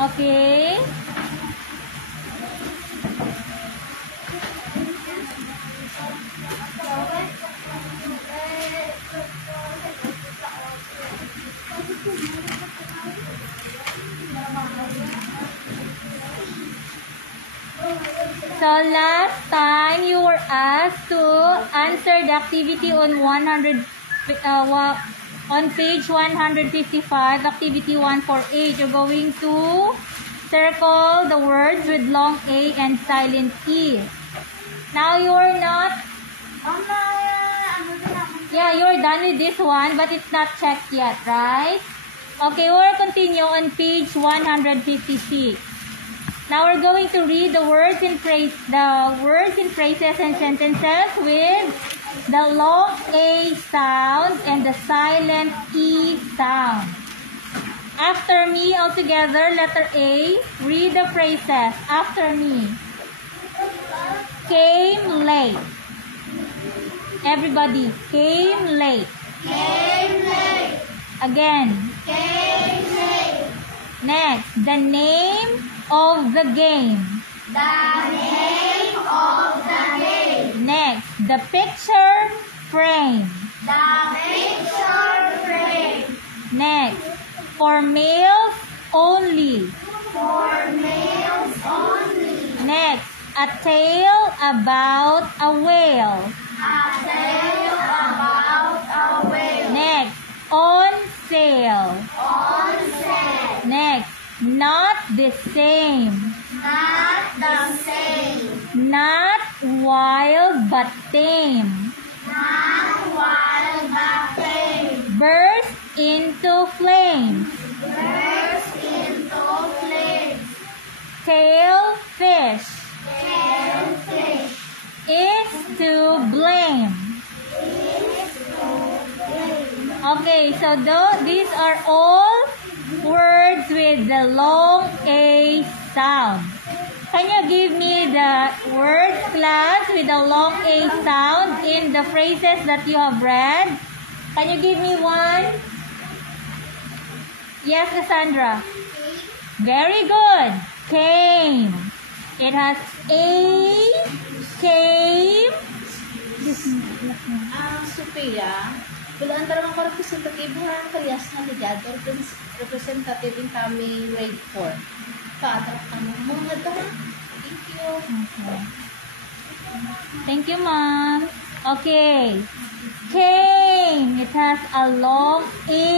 Okay. So last time you were asked to answer the activity on on page 155, activity 148. You're going to circle the words with long A and silent E. Now you're not. Yeah, you're done with this one, but it's not checked yet, right? Okay, we'll continue on page 156. Now we're going to read the words and phrases and sentences with the long A sound and the silent E sound. After me, all together, letter A, read the phrases. After me. Came late. Everybody, came late. Came late. Again. Came late. Next, the name of the game. The name of the game. Next, the picture frame. The picture frame. Next, for males only. For males only. Next, a tale about a whale. A tale about a whale. Next, on sale. On sale. Next, not the same. Not the same. Not wild but tame. Not wild but tame. Burst into flames. Burst into flames. Tail fish. Tail fish. Is to blame. Is to blame. Okay, so these are all words with the long A sound. Can you give me the words, class, with the long A sound in the phrases that you have read? Can you give me one? Yes, Cassandra. Very good. Came. It has A, came. Sophia, bulaan talagang ko representative ng kalyas na ligad or representative in kami grade 4. Paatrak ang mga dama. Thank you. Okay. Thank you, Mom. Okay. Came. It has a long A